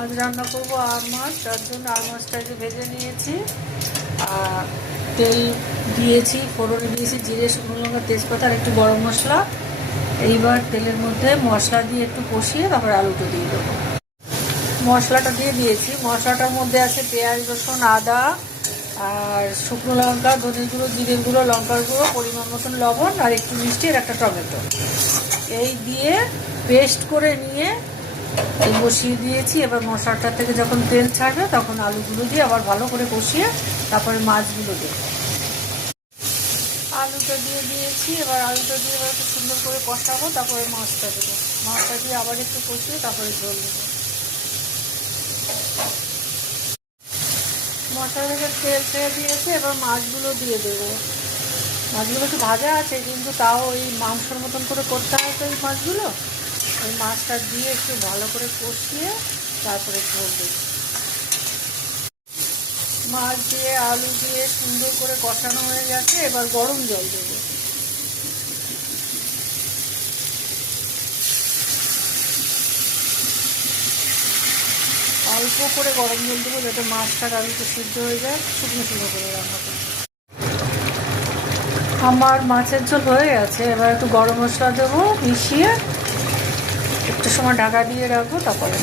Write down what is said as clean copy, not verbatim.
আজ রান্না করবো আর মাছ। তার জন্য আর মাছটাকে ভেজে নিয়েছি, আর তেল দিয়েছি, ফোড়নে দিয়েছি জিরে, শুকনো লঙ্কা, তেজপাতা আর একটু গরম মশলা। এইবার তেলের মধ্যে মশলা দিয়ে একটু কষিয়ে তারপরে আলুটা দিয়ে দেবো। মশলাটা দিয়ে দিয়েছি। মশলাটার মধ্যে আছে পেঁয়াজ, রসুন, আদা আর শুকনো লঙ্কা, ধনে গুঁড়ো, জিরে গুঁড়ো, লঙ্কার গুঁড়ো, পরিমাণ মতন লবণ আর একটু মিষ্টি আর একটা টমেটো। এই দিয়ে পেস্ট করে নিয়ে বসিয়ে দিয়েছি। এবার মশলাটা থেকে যখন তেল ছাড়বে তখন আলুগুলো দিয়ে আবার ভালো করে কষিয়ে তারপরে মাছগুলো দেবো। আলুটা দিয়ে দিয়েছি। এবার আলুটা দিয়ে এবার একটু সুন্দর করে কষাবো, তারপরে মাছটা দেবো। মাছটা দিয়ে আবার একটু কষিয়ে তারপরে ঝোল দেবো। মশলা থেকে তেল ছেড়ে দিয়েছে, এবার মাছগুলো দিয়ে দেবো। মাছগুলো একটু ভাজা আছে, কিন্তু তাও ওই মাংসর মতন করে করতে হয় তো এই মাছগুলো। ওই মাছটা দিয়ে একটু ভালো করে কষিয়ে তারপরে ঝোল দেবো। মাছ দিয়ে আলু দিয়ে সুন্দর করে কষানো হয়ে গেছে, এবার গরম জল দেবো। অল্প করে গরম জল দেবো যাতে মাছটা আলুতে সিদ্ধ হয়ে যায়, শুকনো শুকনো করে রান্না করবো। আমার মাছের ঝোল হয়ে গেছে। এবার একটু গরম মশলা দেবো, মিশিয়ে একটু সময় ঢাকা দিয়ে রাখবো, তারপরে